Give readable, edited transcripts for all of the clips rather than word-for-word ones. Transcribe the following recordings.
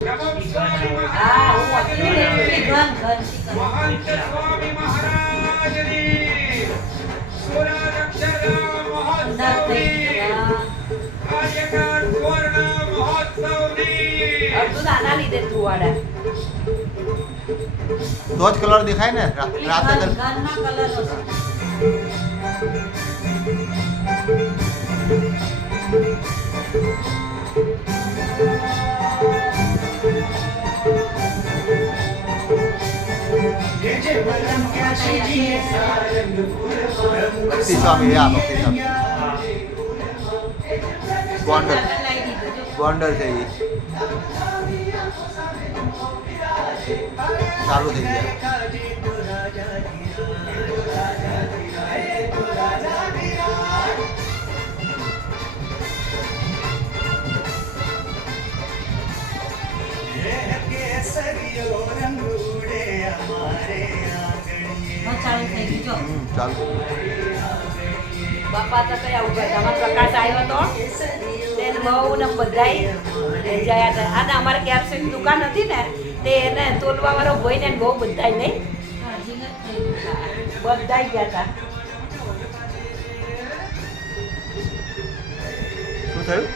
તો જ કલર દેખાય ને રાતે ભક્તિ સ્વામી ભક્તિ સ્વામી ગોંડલ છે એ ચાલુ થઈ ગયા. ચાલુ બાપા તો કયા ઉભા હતા પ્રકાશ આવ્યો તો તેને બહુ ને બધાય જયા હતા. અને અમારે કેપ્સુલની દુકાન હતી ને તે એને તોલવા વાળો ભાઈ ને બહુ બધાય નહીં બધાય ગયા હતા. શું થયું?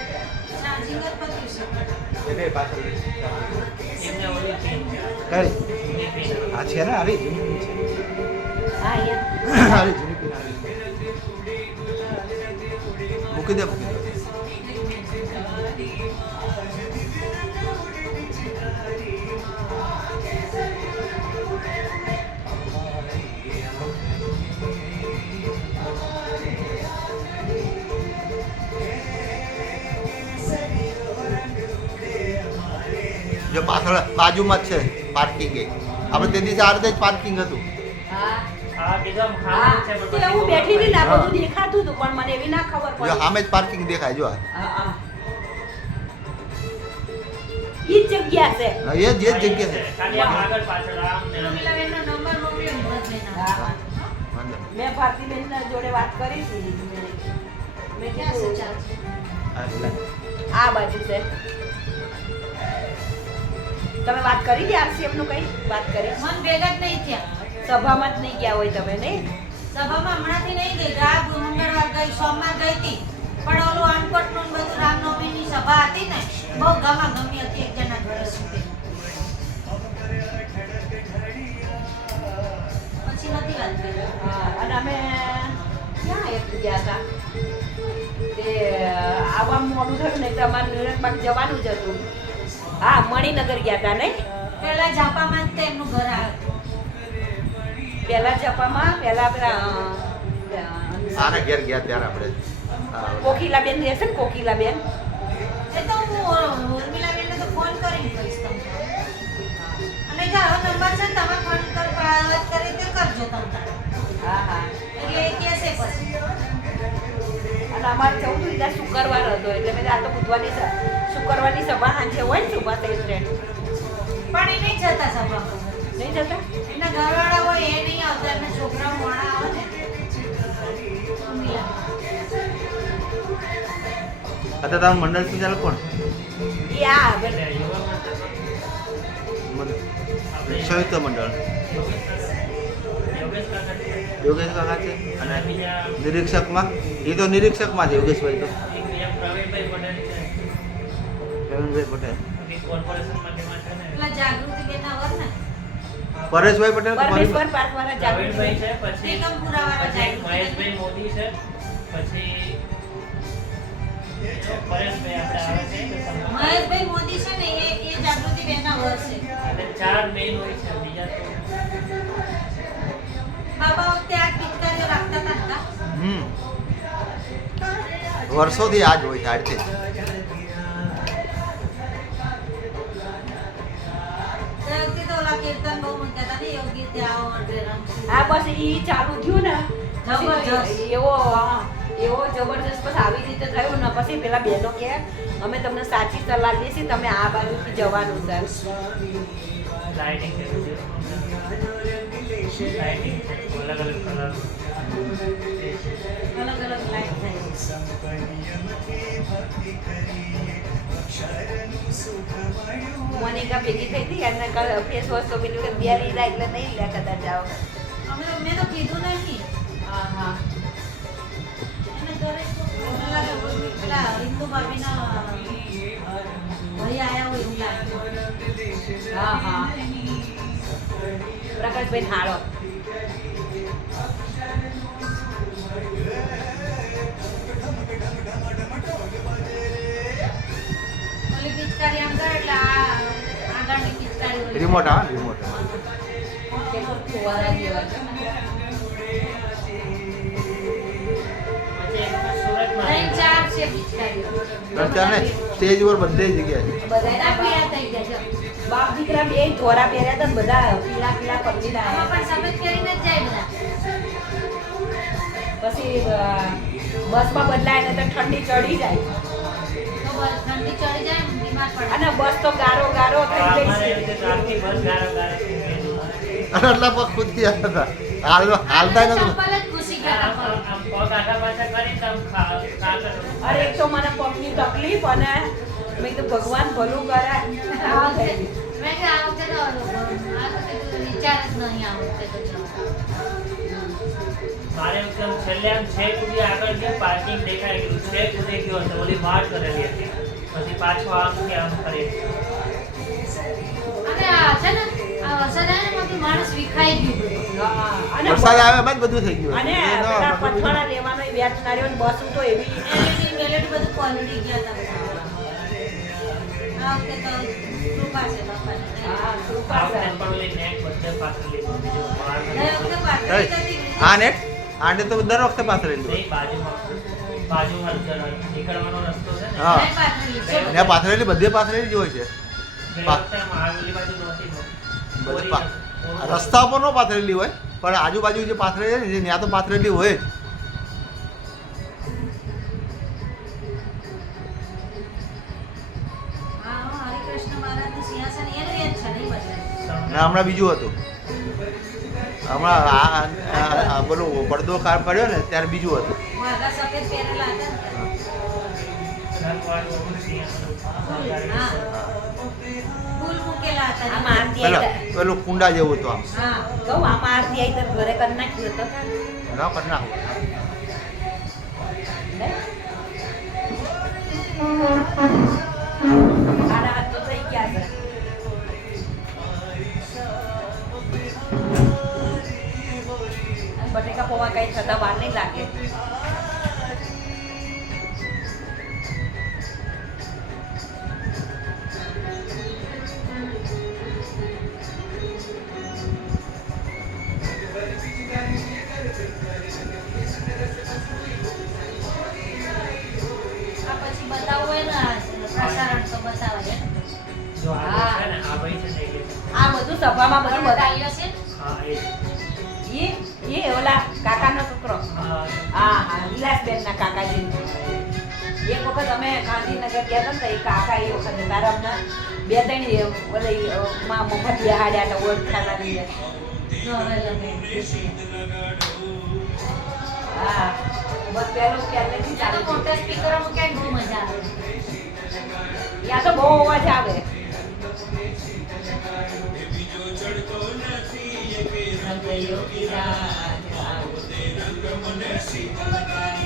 આ છે ને આવી હા અહીંયા મૂકી દે જો પાછળ બાજુમાં જ છે પાર્કિંગ. આપણે તે દિવસે આ રીતે જ પાર્કિંગ હતું. હું બેઠી હતી ના બધું દેખાતું હતું પણ મને એવી ના ખબર જો સામે જ પાર્કિંગ દેખાય. જો ઈ જ જગ્યા છે. એ જ જગ્યા છે. મેં ભારતીબેન જોડે વાત કરી હતી. મેં કીધું આ બાજુ છે. તમે વાત કરી હતી આરસીએમ નું કઈ વાત કરી? મન ભેગા જ નહીં થયા. સભામાં જ નહીં ગયા હોય તમે નહીં? સભામાં હમણાંથી નહીં ગઈ. મંગળવાર ગઈ, સોમવાર ગઈ હતી. પણ ઓલું અનપટ નું બધું રામનવમીની સભા હતી ને બહુ ગમા ગમી હતી. એક જણા જોડે સુધી પછી નથી વાત કરી. અને અમે ક્યાં એક ગયા હતા તે આવા મોડું થયું નહીં તો અમારે નિરંતબાગ જવાનું જ હતું. હા મણિનગર ગયા હતા નહીં? પેલા ઝાપામાં જ એમનું ઘર આવ્યું. પેલા ઝાપામાં પેલા પેલા આના ઘેર ગયા ત્યારે આપણે કોકિલાબેન રહેશે ને કોકિલાબેન એ તો હું ઉર્મિલાબેનને તો ફોન કરીને કહીશ તમને. અને જો આવો નંબર છે ને તમે ફોન વાત કરી તે કરજો તમે. હા હા એટલે એ કહેશે પછી. અને અમારે 14 શુક્રવાર હતો એટલે મેં આ તો બુધવારની શુક્રવારની સભા સાંજે હોય ને સુભા થઈ ફ્રેન્ડ પણ એ નહીં જતા સભામાં. નહીં જતા? એના ઘરવાળા હોય એ નહીં આવતા. એમના છોકરાઓ મોડા આવે ને. અત્યારે તમે મંડળ થી ચાલો કોણ? સંયુક્ત મંડળ યોગેશ કાકા છે. અને નિરીક્ષકમાં એ તો નિરીક્ષકમાં છે યોગેશભાઈ તો પ્રવીણભાઈ પટેલ. પેલા જાગૃતિ બેના વર ને પરેશભાઈ પટેલ પરમેશ્વર પાર્કવાળા જાગૃતભાઈ છે. પછી નિગમપુરા વાળા જાગૃતિ મહેશભાઈ મોદી છે. પછી પરેશભાઈ આપણે આવે છે. મહેશભાઈ મોદી છે ને એ જાગૃતિ બેના વર છે. અને 4 મેઇન હોય છે. બીજા તો બાબા વખતે આ પિચકારીઓ રાખતા હતા ને વર્ષોથી આ જ હોય છે આજથી. કીર્તન બહુ મૂકતા હતા ને યોગી ત્યાં ઓર્ડર હા બસ ઈ ચાલુ થયું ને જબરજસ્ત. એવો જબરજસ્ત બસ આવી રીતે થયું ને પછી પેલા બહેનો કે અમે તમને સાચી સલાહ દઈશું તમે આ બાજુથી જવાનું છે. લાઇટિંગ છે. લાઇટિંગ છે. અલગ અલગ કલર અલગ અલગ લાઈટ થાય. મોનિકા ભેગી થઈ હતી એને ફેસ વોશ તો પેલું કે બે લીધા એટલે નહીં લીધા કદાચ આવો. મેં તો કીધું નહીં. હા હા એને ઘરે મને લાગે પેલા હિન્દુ ભાભીના ભાઈ આયા હોય એવું લાગ્યું. હા હા પ્રકાશભાઈ હારો ઓલી પિચકારી આમ કરે એટલે આ આગળની પિચકારી હોય. રિમોટ હા રિમોટ કેટલો ફુવારા જેવા છે ને. પછી એકમાં સુરતમાં ત્રણ ચાર છે પિચકારીઓ. રસ્તા ને સ્ટેજ પર બધે જગ્યાએ બધાયના બધા પીળા થઈ ગયા છે. બાપ દીકરા બે ધોરા પહેર્યા હતા ને બધા પીળા પીળા પગલી આમાં પણ સફેદ કરીને જ જાય બધા. પછી બસમાં બદલાય ને તો ઠંડી ચડી જાય તો બસ ઠંડી ચડી જાય ને બીમાર પડે. અને બસ તો ગારો ગારો થઈ ગઈ અમારે એવી રીતે છે. આખી બસ ગારો ગારો થઈ ગઈ. અને એટલા પગ ખુદથી હતા હાલતા નતું ચપ્પલ જ ઘૂસી ગયા આમ હતા. આમ પગ આઘા પાછા કરીને તો આમ કાગળ અરે એક તો મને પગની તકલીફ અને મેં કીધું ભગવાન ભલું કરે આ આવું વખતે થઈ ગયું. મેં કીધું આ વખતે તો વિચાર જ નહીં આ વખતે તો જવાનું. મારે એકદમ છેલ્લે આમ છેક સુધી આગળ ગયો પાર્કિંગ દેખાઈ ગયું છેક સુધી ગયો તો ઓલી માર્ક કરેલી હતી પછી પાછો આમથી આમ ફરી અને આ છે ને આ વરસાદ આવે ને એમાંથી માણસ વિખાઈ ગયું બધું. હા, અને વરસાદ આવે બાદ બધું થઈ ગયું અને પેલા પથવાડા લેવાનો વ્યાજ નાર્યો ને બસ તો એવી મેલેડી બધું પલળી ગયા હતા બધા. આ વખતે તો કૃપા છે બાપાની. હા કૃપા આ છે. વખતે પણ ઓલી નેટ બધે પાછળ લીધું બીજું બહાર ગઈ નથી. વખતે પાટડી જતી રહી. આ નેટ આને તો દર વખતે પાથરેલું નહીં, બાજુમાં નીકળવાનો રસ્તો છે ને હા નહીં પાટડી છે. ને પાથરેલી બધે પાથરેલી જ હોય છે ગઈ વખતે આમ આગલી બાજુ નહોતી બધી રસ્તા ઉપર નો પાથરેલી હોય પણ આજુબાજુ જે પાથરેલી છે ને ત્યાં તો પાથરેલી હોય જ હા, હરિકૃષ્ણ મહારાજનું સિંહાસન એનું એ જ છે નહીં બદલાય. ને હમણાં બીજું હતું હમણાં પેલું પડદો કાર પડ્યો ને ત્યારે બીજું હતું વાઘા સફેદ પહેરેલા હતા ને. રંગવાળું અમુક સિંહાસન. હા. ફૂલ મૂકેલા હતા. આમાં આરતી પેલા આવી પેલું કુંડા જેવું હતું આમ હા. કહું આમાં આરતી આવી તો ઘરે કરી નાખ્યું તો ના કરી નાખો સાડા હાથ તો થઈ ગયા છે. અને બટેકા પૌવા કઈ થતા વાર નહીં લાગે. આ પછી બતાવવું હોય ને આ પ્રસારણ તો બતાવાય. જો આ છે ને આ ભાઈ છે ને એ છે. આ બધું સભામાં બધું બતાવી બતાવ્યો છે. હા એ એ ઓલા કાકાનો છોકરો હા હા હા વિલાસબેનના કાકાજી એક વખત અમે ગાંધીનગર ગયા હતા ને તો એ કાકા એ વખત તારા હમણાં બે ત્રણ ઓલી માં મફત બેહાડ્યા હતા ઓળખાના લીધે હા બસ પહેલો પહેલેથી ત્યાં તો ચાલુ મોટા સ્પીકરો મૂક્યા બહુ મજા આવે. ત્યાં તો બહુ અવાજ આવે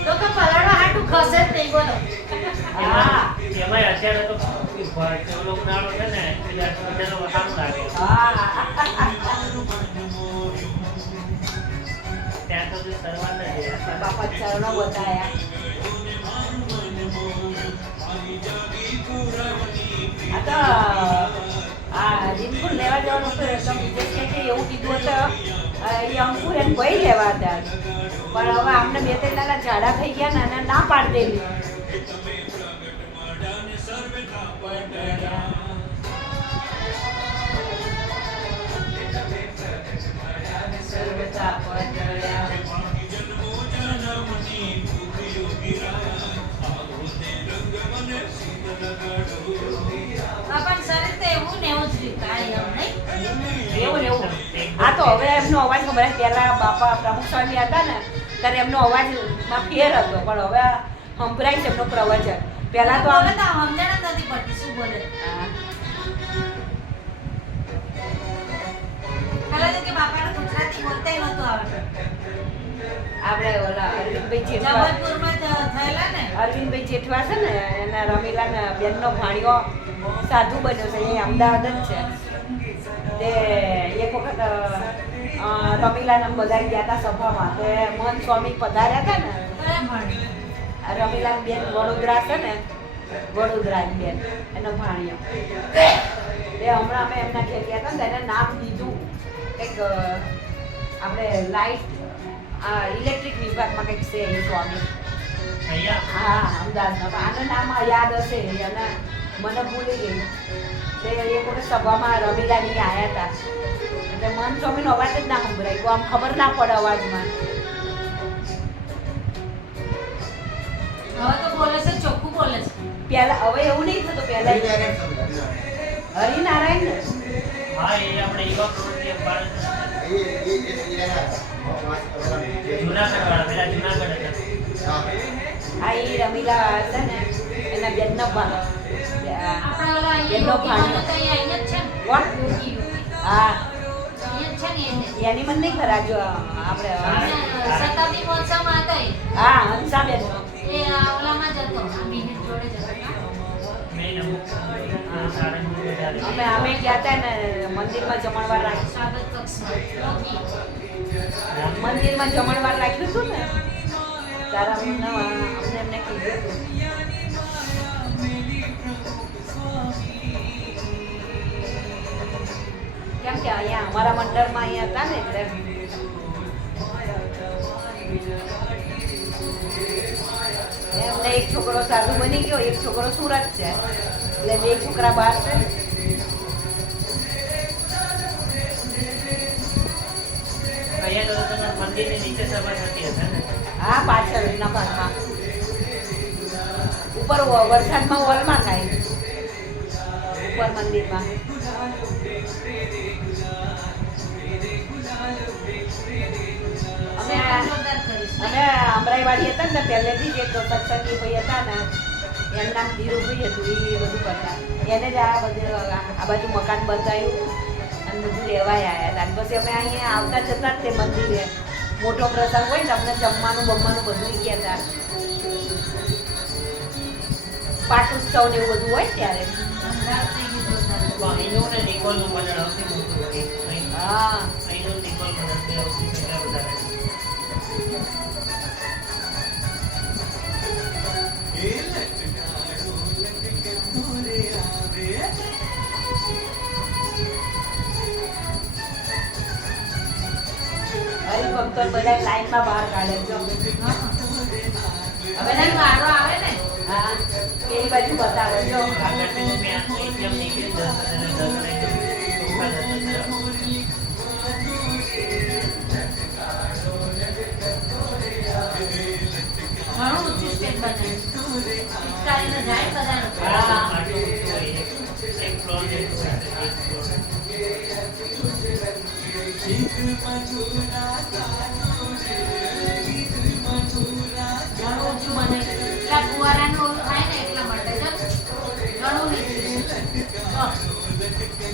તો પલાળવા હાટું ખસે જ નહીં બોલો. હા એમાંય અત્યારે તો પેલો ઉનાળો છે ને એટલે બધાનો સારું લાગે હા ત્યાં સુધી શરૂઆત જ છે. બાપા ચરણો બતાયા આ તો આ રીમપુર લેવા જવાનું હતું એટલે વિજય કે એવું કીધું હતું એ અંકુર એને ભાઈ લેવા હતા પણ હવે આમને બે ત્રણ દાડા ઝાડા થઈ ગયા ને અને ના પાડી દેલી બાપાનું શરીર તો એવું ને એવું જ રહ્યું. કાંઈ એવું નહીં. એવું ને એવું આ તો હવે એમનો અવાજ ખબર પહેલા બાપા પ્રમુખ સ્વામી હતા ને ત્યારે એમનો અવાજમાં ફેર હતો પણ હવે સંભળાય છે એમનો પ્રવચન પહેલા તો બોલે આમ તો સમજણ જ નથી પડતી શું બોલે હા. પેલા તો કે બાપાને ગુજરાતી બોલતાય નહોતું આવડતું આપણે ઓલા અરવિંદભાઈ જેઠવા જબલપુરમાં થયેલા ને અરવિંદભાઈ જેઠવા છે ને એના રમીલાના બેનનો ભાણિયો સાધુ બન્યો છે એ અમદાવાદ જ છે તે એક વખત રમીલાના બધા ગયા હતા સભામાં તે મન સ્વામી પધાર્યા હતા ને કયા ભણી આ રમીલાની બેન વડોદરા છે ને વડોદરાની બેન એનો ભાણિયો તે હમણાં અમે એમના ઘેર ગયા હતા ને એને નામ દીધું કંઈક આપણે લાઈટ ઇલેક્ટ્રિક વિભાગમાં કંઈક છે એ સ્વામી અહીંયા હા અમદાવાદમાં આનું નામ યાદ હશે અને મને ભૂલી ગઈ તે એક વખત સભામાં રમીલાની આવ્યા હતા એટલે મન સ્વામીનો અવાજ જ ના સંભળાય આમ ખબર ના પડે અવાજમાં હવે તો બોલે છે ચોખ્ખું બોલે છે પહેલા હવે એવું નહીં થતું પહેલા હરિનારાયણ ને હા એ આપણે યુવા પ્રવૃત્તિ ભારત જુનાગઢ વાળા પેલા જુનાગઢ હતા આ એ રમીલા હતા ને એના બેનનો આપણે ઓલા એનો અહીંયા ભાણિયો. યોગી અહીંયા જ છે ને કોણ? યોગી હા અહીંયા જ છે ને એને એની મને નહીં ખરા જો આપણે શતાબ્દી મહોત્સવમાં હતા એ. હા હંસાબેન એ ઓલામાં જ હતો આ મિહિર જોડે જ હતો મેં અમુક સારંગપુર બધા અમે ગયા હતા ને મંદિરમાં જમણવાર રાખ્યું સ્વાગત કક્ષમાં યોગી મંદિરમાં જમણવાર રાખ્યું હતું ને ત્યારે અમને એમને કીધું હતું કેમ કે અહીંયા અમારા મંડળમાં અહીંયા હતા ને એટલે એમને એક છોકરો સાધુ બની ગયો એક છોકરો સુરત છે એટલે બે છોકરા બહાર છે અહીંયા તો તમે મંદિરની નીચે સભા થતી હશે ને હા પાછળ એના ભાગમાં ઉપર વરસાદમાં હોલમાં થાય ઉપર મંદિરમાં અમે જોરદાર કરીશ અમે અમરાઈવાડી હતા ને પહેલેથી જ એક સત્સંગી ભાઈ હતા ને એનું નામ ધીરુભાઈ હતું એ બધું કરતા એને જ આ બધું આ બાજુ મકાન બંધાયું અને બધું લેવાય આવ્યા હતા અને પછી અમે અહીંયા આવતા જતા જ તે મંદિરે મોટો પ્રસંગ હોય ને અમને જમવાનું બમવાનું બધું કહેતા પાટોત્સવ ને એવું બધું હોય ત્યારે જોરદાર થઈ ગયું જોરદાર તો અહીંનું ને નિકોલનું મંડળ સૌથી મોટું હોય અહીં હા અહીંનું નિકોલ મંડળ બે સૌથી પહેલા વધારે હરિભક્તો બધા લાઈનમાં બહાર કાઢે જો હવે નહીં વારો આવે ને હા પેલી બાજુ બતાવે જો આગળથી મેં એકદમ નીકળી 10 અને 10 ચોખ્ખા ઘણું ઊંચું સ્ટેજ બનાવ્યું પિચકારીને જાય બધા લોકો. આટલું ઊંચું હોય એક ફ્લોર જેટલું હશે, એક ફ્લોર ઘણું ઊંચું બનાવ્યું. એટલા ફુવારાનું ઓલું થાય ને એટલા માટે જો ઘણું નીચું.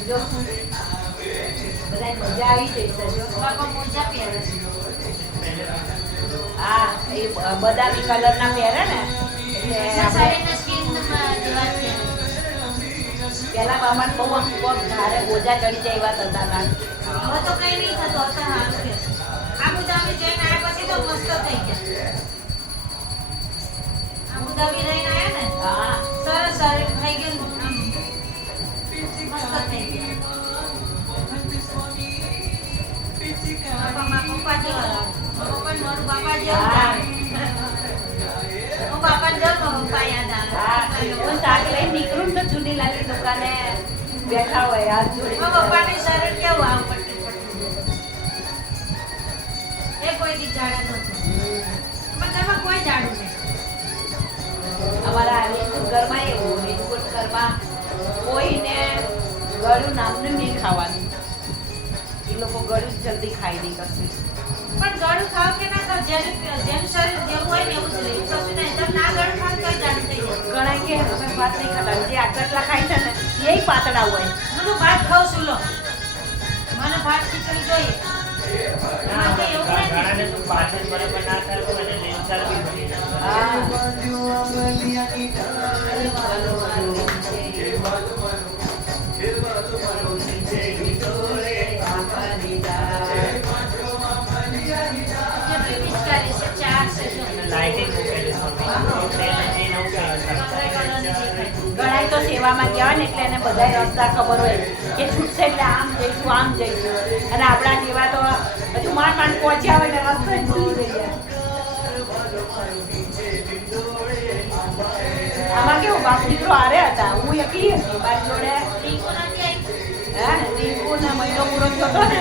જો બધા મજા આવી જશે જો બાપા મોજા પહેરે છે. હા એ બદામી કલરના પહેરે ને એટલે એના આપણે શરીરના સ્કિનમાં જેવા જ પહેરે. પેલા બાપાને બહુ આમ પગ ધારે બોજા ચડી જાય એવા થતા હતા હવે તો કઈ નહીં થતું અત્યારે સારું છે. આબુધાબી જઈને આવ્યા પછી તો મસ્ત થઈ ગયા. આબુધાબી રહીને આવ્યા ને હા સરસ શરીર થઈ ગયું આમ મસ્ત થઈ ગયા. બાપામાં પપ્પા જેવા પપ્પા મારું બાપા જેવા હા. હું બાપા જો પપ્પા યાદ હા આવે હું શાક લઈને નીકળું ને તો જૂની લાલી દુકાને બેઠા હોય હાથ જોડી પપ્પાની શરીર કેવું આવું પટ્ટી પટ્ટી એ કોઈ દી જાડે નહોતું પણ એમાં કોઈ જાડું નહીં. અમારા રાજકોટ ઘરમાં એવું રાજકોટ ઘરમાં કોઈને ગળું નામનું નહીં ખાવાનું એ લોકો ગળું જ જલ્દી ખાઈ નહીં કશું પણ ગળું ખાવ કે ના ખાવ જેનું શરીર જેવું હોય ને એવું જ લે કશું નહીં તમે ના ગળું ખાવ તો જાણ થઈ જાય ઘણા કે અમે ભાત નહીં ખાતા જે આટલા ખાય છે ને એ પાતળા હોય. હું તો ભાત ખાઉં છું લો મને ભાત ખીચડી જોઈએ એમાં તો એવું નથી ઘણાને તો પાચન બરાબર ના થતું અને લેન્સર બી બની જાય. કેટલી પિચકારી છે 4 છે જો અને લાઇટિંગ મૂકેલી છે એ નવું ઘણા તો સેવામાં ગયા હોય ને એટલે એને બધાય રસ્તા ખબર હોય કે છૂટશે એટલે આમ જઈશું અને આપણા જેવા તો હજુ માંડ પહોંચ્યા હોય ને રસ્તો જ ભૂલી જઈએ. આમાં કેવું બાપ દીકરો હારે હતા હું એકલી હતી બાપ જોડે ટીકો નથી આવી હે ટીકુ ને મહિનો પૂરો થયો હતો ને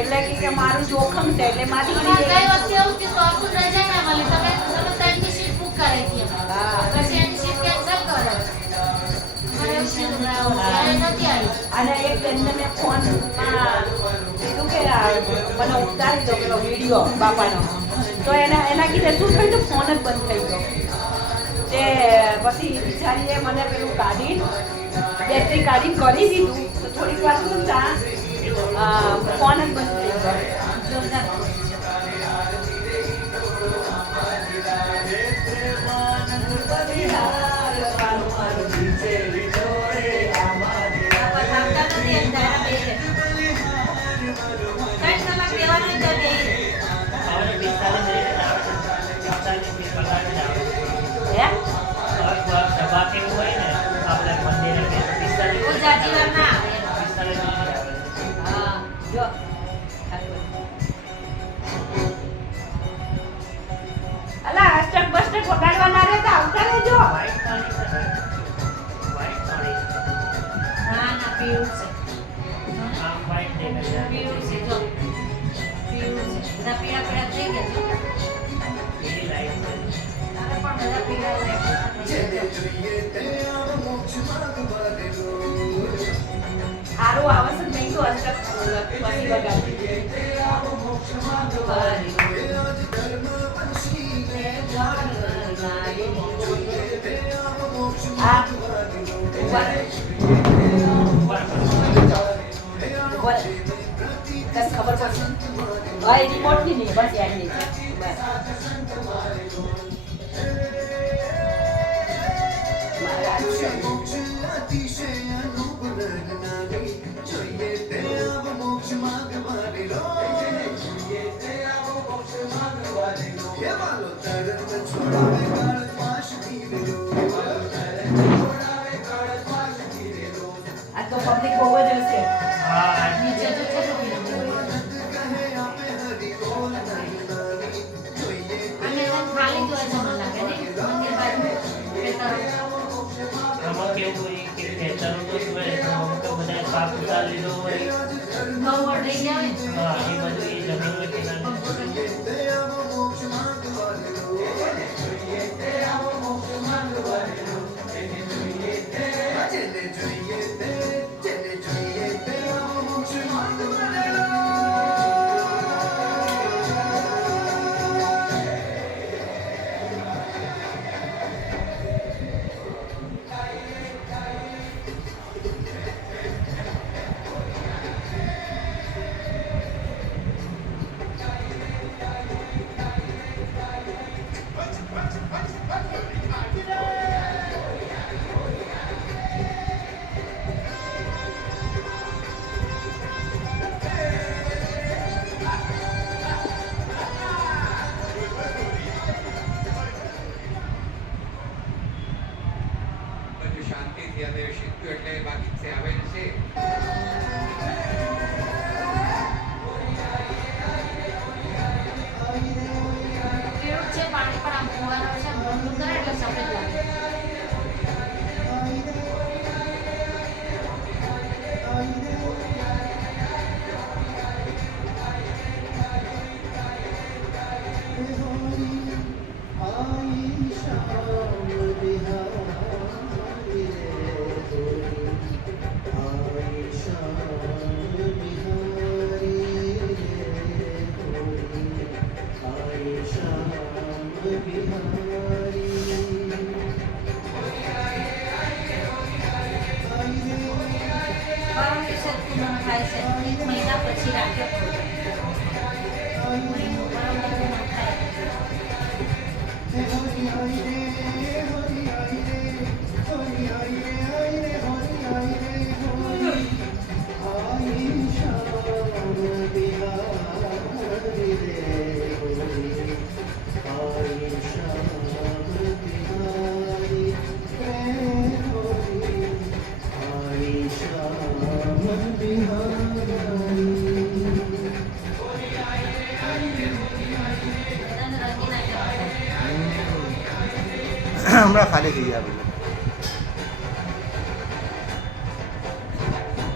એટલે કે મારું જોખમ છે એટલે મારી અમારે ગઈ વખતે એવું કે સોરપુર રજા ના મળી તમે ત્યાંની સીટ બુક કરાવી હતી હા. પછી એની સીટ કેન્સલ કરો અમારે એવું થયું ત્યારે નથી આવી અને એક બેનને મેં ફોનમાં કીધું કે મને ઉતારી દો પેલો વિડીયો બાપાનો તો એના કીધે શું થયું તો ફોન જ બંધ થઈ ગયો તે પછી બિચારીએ મને પેલું કાઢી બેટરી કાઢીને કરી દીધું તો થોડીક વાર શું થયા ફોન જ બંધ થઈ ગયો. જોરદાર થાકતા નથી એમ ધારા બે છે 3 કલાક બેવાનું તો બે હવે 45 મિનિટ આવે છે 45 કલાક જ આવે હે સભા કેવું હોય ને આપણે મંદિરે કે 45 બહુ જાજી વાર ના આવે 45 મિનિટ આવે. હા જો અલા અષ્ટક બષ્ટક વગાડવાના રે તો આવતા રહેજો. વ્હાઈટ પાણી છે ને વ્હાઈટ પાણી ના ના પીળું છે આમ વ્હાઈટ દેખાય છે. પીળું છે જો પીળું છે બધા પીળા પીળા થઈ ગયા છે પીળી લાઈટ છે. તારે પણ બધા પીળા લાઈટ સારું આવે છે નહીં તો અષ્ટક પછી વગાડી. આ ઉપર કસ ખબર પડશે હા એ રિમોટ થી નહીં બસ યાદ નહીં બસ આ તો પબ્લિક બહુ જ હશે. હા નીચે તો છે ને અને ખાલી જોઈ છે મને લાગે ને મંદિર બાજુ ખેતરો આમાં કેવું હોય કે ખેતરો તો શું હોય અમુક તો બધા સાફ સુથરા લીધો હોય ઘઉં વળી ગયા હોય ને હા એ બધું એ જમીન હોય તેના પ્રતિશત પૂનમ થાય છે 1 મહિના પછી રાખ્યો મહિનો બરાબર પૂનમ થાય બધાને રંગી નાખ્યા હમણાં ખાલી થઈ જાય બધું